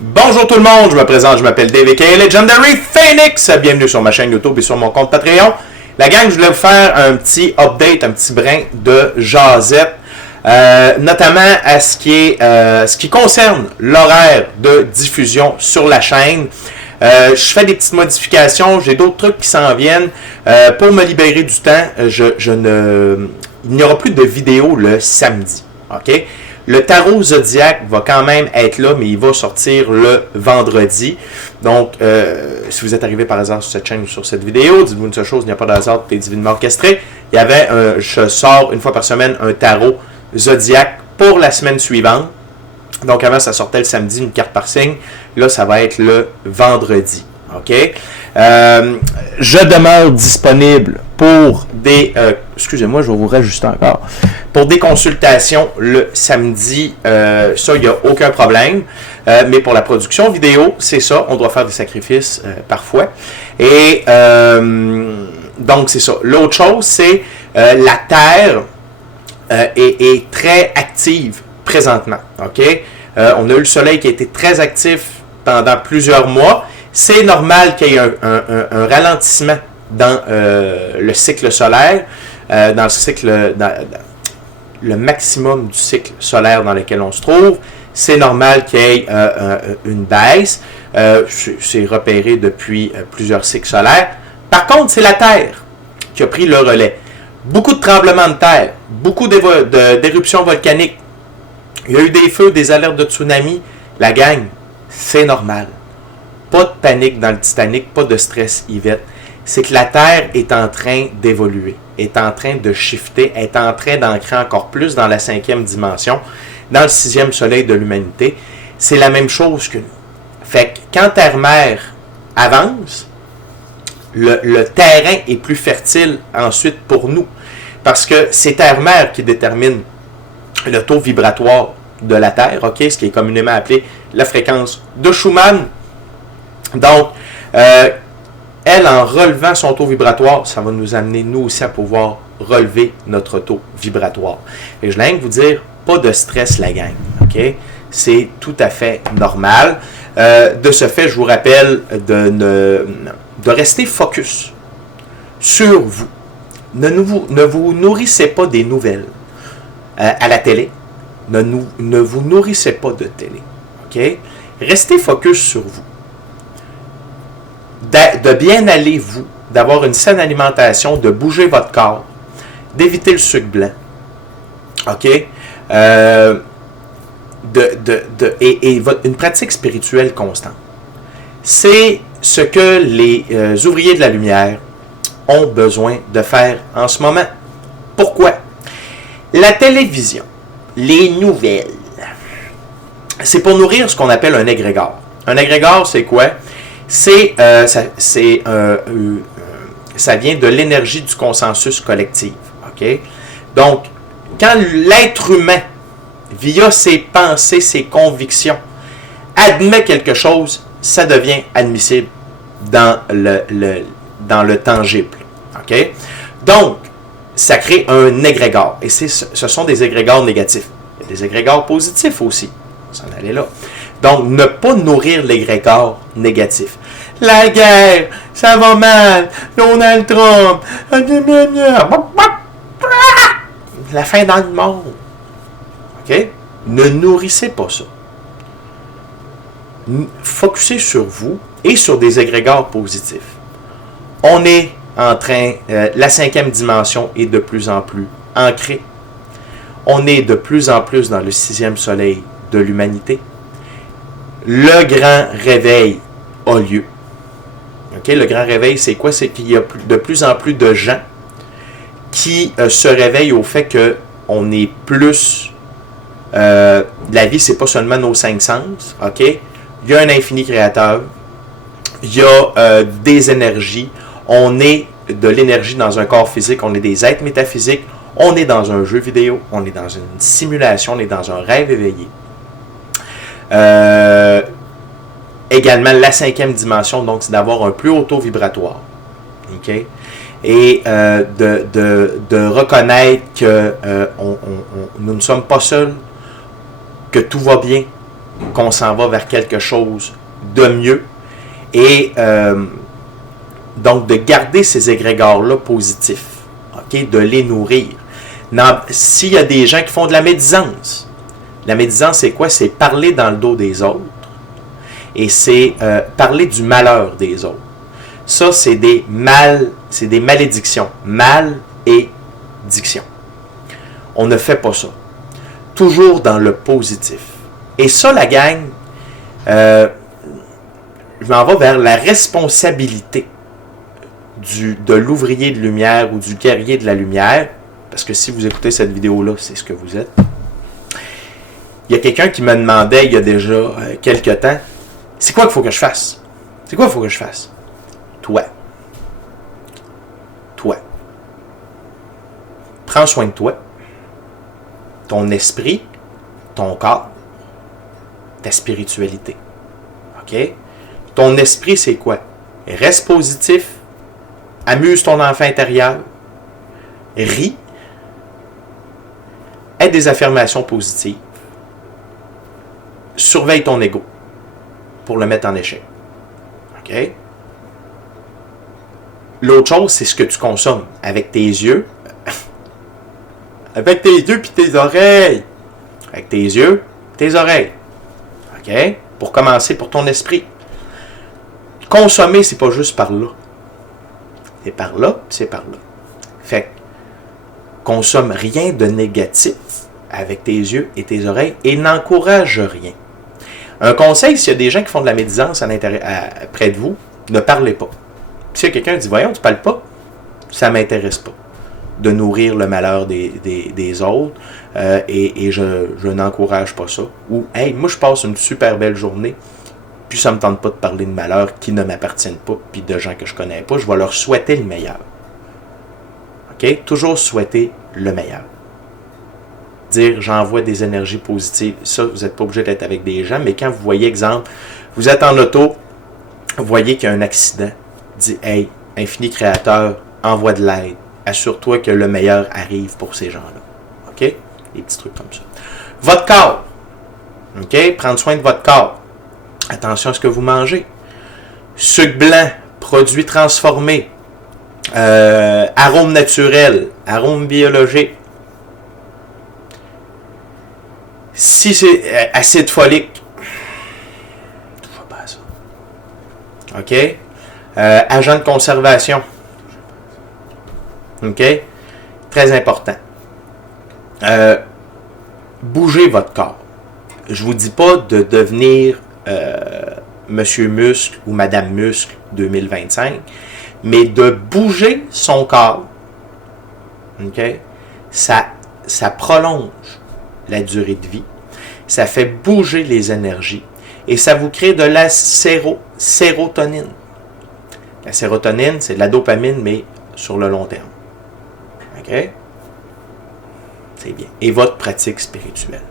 Bonjour tout le monde, je me présente, je m'appelle Dave aka Legendary Phoenix. Bienvenue sur ma chaîne YouTube et sur mon compte Patreon. La gang, je voulais vous faire un petit update, un petit brin de jasette, notamment à ce qui concerne l'horaire de diffusion sur la chaîne. Je fais des petites modifications, j'ai d'autres trucs qui s'en viennent. Pour me libérer du temps, il n'y aura plus de vidéos le samedi. OK? Le tarot zodiaque va quand même être là, mais il va sortir le vendredi. Donc, si vous êtes arrivé par hasard sur cette chaîne ou sur cette vidéo, dites-vous une seule chose, il n'y a pas de hasard, tout est divinement orchestré. Je sors une fois par semaine un tarot zodiaque pour la semaine suivante. Donc, avant, ça sortait le samedi, une carte par signe. Là, ça va être le vendredi. OK? Je demeure disponible pour des... excusez-moi, je vais vous rajuster encore. Pour des consultations le samedi, ça, il n'y a aucun problème. Mais pour la production vidéo, c'est ça. On doit faire des sacrifices parfois. Et donc, c'est ça. L'autre chose, c'est la Terre est très active présentement. OK? On a eu le Soleil qui a été très actif pendant plusieurs mois. C'est normal qu'il y ait un ralentissement dans le cycle solaire, dans le cycle, le maximum du cycle solaire dans lequel on se trouve. C'est normal qu'il y ait une baisse. C'est repéré depuis plusieurs cycles solaires. Par contre, c'est la Terre qui a pris le relais. Beaucoup de tremblements de terre, beaucoup d'éruptions volcaniques. Il y a eu des feux, des alertes de tsunami. La gang, c'est normal. Pas de panique dans le Titanic, pas de stress, Yvette. C'est que la Terre est en train d'évoluer, est en train de shifter, est en train d'ancrer encore plus dans la 5e dimension, dans le 6e soleil de l'humanité. C'est la même chose que nous. Fait que quand Terre-Mère avance, le terrain est plus fertile ensuite pour nous. Parce que c'est Terre-Mère qui détermine le taux vibratoire de la Terre, ok, ce qui est communément appelé la fréquence de Schumann. Donc, elle, en relevant son taux vibratoire, ça va nous amener, nous aussi, à pouvoir relever notre taux vibratoire. Et je viens de vous dire, pas de stress, la gang, ok? C'est tout à fait normal. De ce fait, je vous rappelle de rester focus sur vous. Ne vous nourrissez pas des nouvelles à la télé. Ne vous nourrissez pas de télé. OK? Restez focus sur vous. De bien aller, vous, d'avoir une saine alimentation, de bouger votre corps, d'éviter le sucre blanc. OK? Une pratique spirituelle constante. C'est ce que les ouvriers de la lumière ont besoin de faire en ce moment. Pourquoi? La télévision, les nouvelles, c'est pour nourrir ce qu'on appelle un égrégore. Un égrégore, c'est quoi? Ça vient de l'énergie du consensus collectif. Okay? Donc, quand l'être humain, via ses pensées, ses convictions, admet quelque chose, ça devient admissible dans le tangible. Okay? Donc, ça crée un égrégore. Et ce sont des égrégores négatifs. Il y a des égrégores positifs aussi. On s'en allait là. Donc, ne pas nourrir l'égrégore négatif. La guerre, ça va mal. Donald Trump. La fin dans le monde. OK? Ne nourrissez pas ça. Focussez sur vous et sur des égrégores positifs. On est en train, la 5e dimension est de plus en plus ancrée. On est de plus en plus dans le 6e soleil de l'humanité. Le grand réveil a lieu. Okay? Le grand réveil, c'est quoi? C'est qu'il y a de plus en plus de gens qui se réveillent au fait qu'on est plus... la vie, c'est pas seulement nos 5 sens. Okay? Il y a un infini créateur. Il y a des énergies. On est de l'énergie dans un corps physique. On est des êtres métaphysiques. On est dans un jeu vidéo. On est dans une simulation. On est dans un rêve éveillé. Également, la 5e dimension, donc, c'est d'avoir un plus haut taux vibratoire. OK? Et de reconnaître que nous ne sommes pas seuls, que tout va bien, qu'on s'en va vers quelque chose de mieux. Et donc, de garder ces égrégores-là positifs, okay? De les nourrir. S'il y a des gens qui font de la médisance, la médisance, c'est quoi? C'est parler dans le dos des autres et c'est parler du malheur des autres. Ça, c'est des malédictions. Mal et diction. On ne fait pas ça. Toujours dans le positif. Et ça, la gang, je m'en vais vers la responsabilité de l'ouvrier de lumière ou du guerrier de la lumière, parce que si vous écoutez cette vidéo-là, c'est ce que vous êtes. Il y a quelqu'un qui me demandait il y a déjà quelques temps, c'est quoi qu'il faut que je fasse? C'est quoi qu'il faut que je fasse? Toi. Prends soin de toi, ton esprit, ton corps, ta spiritualité. OK? Ton esprit, c'est quoi? Reste positif, amuse ton enfant intérieur, ris, aie des affirmations positives, surveille ton ego pour le mettre en échec. OK? L'autre chose, c'est ce que tu consommes avec tes yeux. Avec tes yeux puis tes oreilles. Avec tes yeux, tes oreilles. OK? Pour commencer, pour ton esprit. Consommer, c'est pas juste par là. C'est par là, c'est par là. Fait que, consomme rien de négatif avec tes yeux et tes oreilles et n'encourage rien. Un conseil, s'il y a des gens qui font de la médisance près de vous, ne parlez pas. Si y a quelqu'un qui dit, voyons, tu parles pas, ça m'intéresse pas de nourrir le malheur des autres et je n'encourage pas ça. Ou, hey, moi je passe une super belle journée, puis ça me tente pas de parler de malheurs qui ne m'appartiennent pas, puis de gens que je connais pas, je vais leur souhaiter le meilleur. OK? Toujours souhaiter le meilleur. Dire, j'envoie des énergies positives. Ça, vous n'êtes pas obligé d'être avec des gens, mais quand vous voyez, exemple, vous êtes en auto, vous voyez qu'il y a un accident, dis, hey, infini créateur, envoie de l'aide. Assure-toi que le meilleur arrive pour ces gens-là. OK? Des petits trucs comme ça. Votre corps. OK? Prendre soin de votre corps. Attention à ce que vous mangez. Sucre blanc, produits transformés, arômes naturels, arômes biologiques. Si c'est acide folique, touche pas à ça. OK? Agent de conservation. OK? Très important. Bougez votre corps. Je vous dis pas de devenir Monsieur Muscle ou Madame Muscle 2025, mais de bouger son corps. OK? Ça prolonge la durée de vie. Ça fait bouger les énergies. Et ça vous crée de la sérotonine. La sérotonine, c'est de la dopamine, mais sur le long terme. OK? C'est bien. Et votre pratique spirituelle.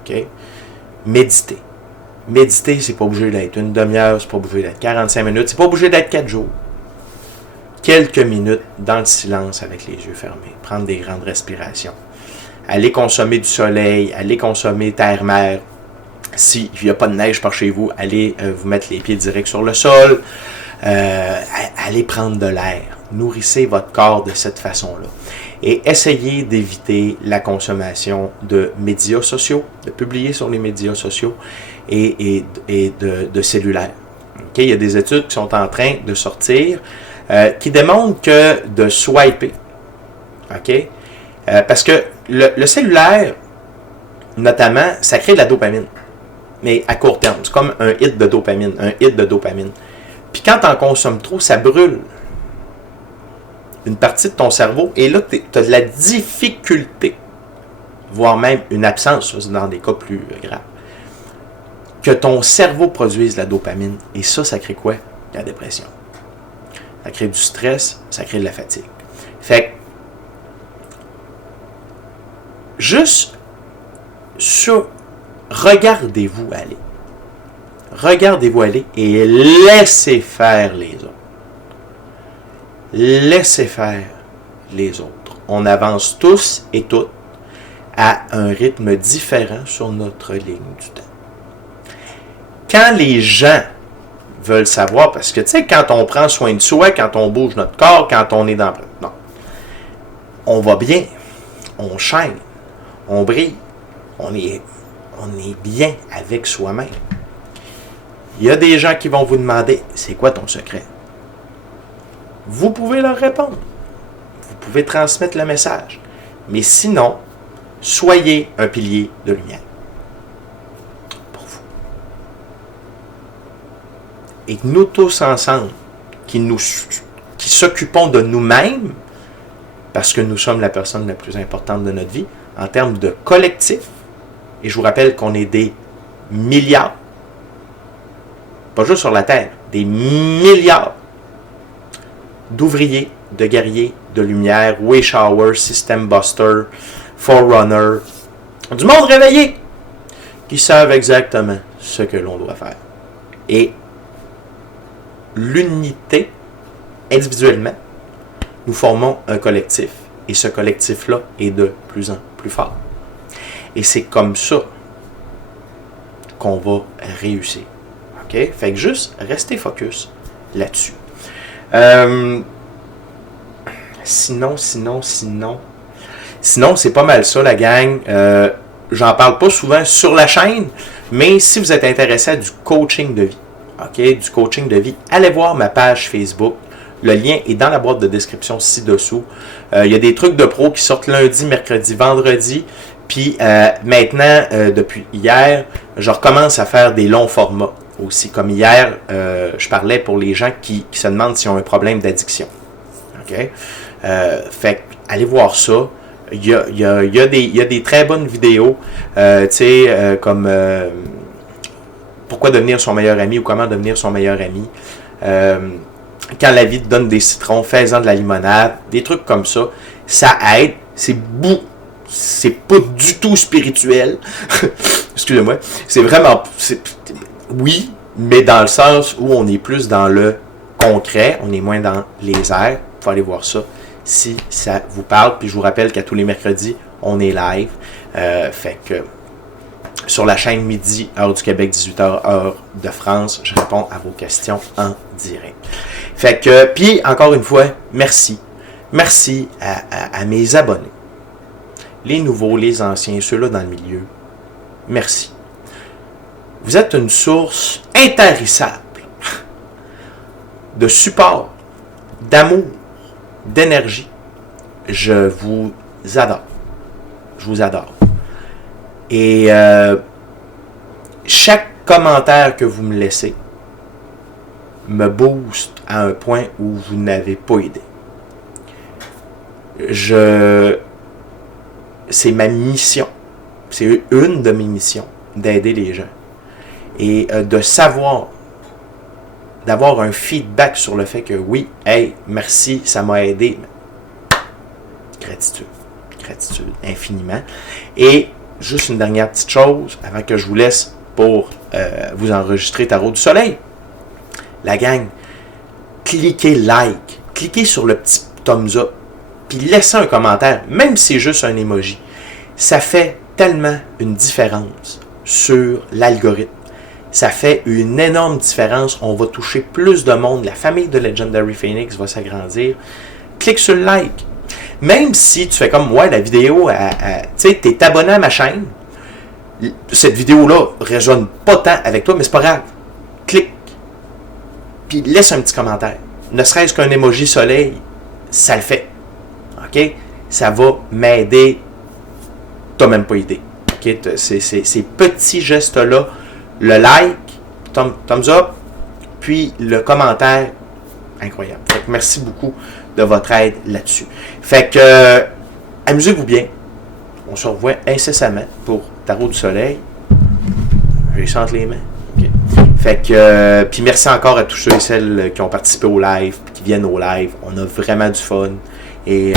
OK? Méditez. Méditer, c'est pas obligé d'être une demi-heure, c'est pas obligé d'être 45 minutes, c'est pas obligé d'être 4 jours. Quelques minutes dans le silence avec les yeux fermés. Prendre des grandes respirations. Allez consommer du soleil, allez consommer terre-mer. S'il n'y a pas de neige par chez vous, allez vous mettre les pieds directs sur le sol. Allez prendre de l'air. Nourrissez votre corps de cette façon-là. Et essayez d'éviter la consommation de médias sociaux, de publier sur les médias sociaux et de cellulaires. Okay? Il y a des études qui sont en train de sortir qui démontrent que de swiper, okay? Parce que le cellulaire, notamment, ça crée de la dopamine, mais à court terme. C'est comme un hit de dopamine, Puis quand tu en consommes trop, ça brûle une partie de ton cerveau, et là, tu as de la difficulté, voire même une absence, dans des cas plus graves, que ton cerveau produise la dopamine. Et ça crée quoi? La dépression. Ça crée du stress, ça crée de la fatigue. Fait que, juste regardez-vous aller. Regardez-vous aller et laissez faire les autres. Laissez faire les autres. On avance tous et toutes à un rythme différent sur notre ligne du temps. quand les gens veulent savoir, parce que tu sais, quand on prend soin de soi, quand on bouge notre corps, quand on est dans... Non. On va bien, on shine, on brille, on est bien avec soi-même. Il y a des gens qui vont vous demander, c'est quoi ton secret? Vous pouvez leur répondre. Vous pouvez transmettre le message. Mais sinon, soyez un pilier de lumière. Pour vous. Et nous tous ensemble, qui s'occupons de nous-mêmes, parce que nous sommes la personne la plus importante de notre vie, en termes de collectif, et je vous rappelle qu'on est des milliards, pas juste sur la Terre, des milliards d'ouvriers, de guerriers, de lumière, Wayshower, System Buster, Forerunner, du monde réveillé, qui savent exactement ce que l'on doit faire. Et l'unité, individuellement, nous formons un collectif. Et ce collectif-là est de plus en plus fort. Et c'est comme ça qu'on va réussir. OK? Fait que juste restez focus là-dessus. Sinon, c'est pas mal ça, la gang. J'en parle pas souvent sur la chaîne, mais si vous êtes intéressé à du coaching de vie, OK? Du coaching de vie, allez voir ma page Facebook. Le lien est dans la boîte de description ci-dessous. Il y a des trucs de pro qui sortent lundi, mercredi, vendredi. Puis maintenant, depuis hier, je recommence à faire des longs formats aussi. Comme hier, je parlais pour les gens qui se demandent s'ils ont un problème d'addiction. OK? Fait allez voir ça. Il y a des très bonnes vidéos, comme pourquoi devenir son meilleur ami ou comment devenir son meilleur ami. Quand la vie te donne des citrons, fais-en de la limonade, des trucs comme ça. Ça aide. C'est pas du tout spirituel. Excusez-moi. C'est vraiment... oui, mais dans le sens où on est plus dans le concret, on est moins dans les airs. Il faut aller voir ça si ça vous parle. Puis je vous rappelle qu'à tous les mercredis, on est live. Fait que sur la chaîne midi, heure du Québec, 18h, heure de France, je réponds à vos questions en direct. Fait que, puis encore une fois, merci. Merci à mes abonnés. Les nouveaux, les anciens, ceux-là dans le milieu. Merci. Vous êtes une source intarissable de support, d'amour, d'énergie. Je vous adore. Je vous adore. Et chaque commentaire que vous me laissez me booste à un point où vous n'avez pas idée. C'est ma mission. C'est une de mes missions d'aider les gens. Et de savoir, d'avoir un feedback sur le fait que oui, hey, merci, ça m'a aidé. Gratitude. Gratitude infiniment. Et juste une dernière petite chose avant que je vous laisse pour vous enregistrer Tarot du Soleil. La gang, cliquez like, cliquez sur le petit thumbs up, puis laissez un commentaire, même si c'est juste un emoji. Ça fait tellement une différence sur l'algorithme. Ça fait une énorme différence. On va toucher plus de monde. La famille de Legendary Phoenix va s'agrandir. Clique sur le like. Même si tu fais comme moi, la vidéo, tu sais, tu es abonné à ma chaîne, cette vidéo-là résonne pas tant avec toi, mais c'est pas grave. Clique. Puis laisse un petit commentaire. Ne serait-ce qu'un emoji soleil, ça le fait. OK? Ça va m'aider. T'as même pas idée. OK? Ces petits gestes-là, le like, thumbs up, puis le commentaire, incroyable. Fait que merci beaucoup de votre aide là-dessus. Fait que, amusez-vous bien. On se revoit incessamment pour Tarot du Soleil. Je les sente les mains. Okay. Fait que, puis merci encore à tous ceux et celles qui ont participé au live, qui viennent au live. On a vraiment du fun. Et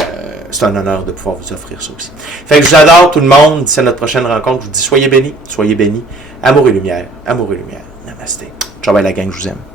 c'est un honneur de pouvoir vous offrir ça aussi. Fait que je vous adore tout le monde. D'ici à notre prochaine rencontre, je vous dis soyez bénis, soyez bénis. Amour et lumière, amour et lumière. Namasté. Ciao, bye la gang, je vous aime.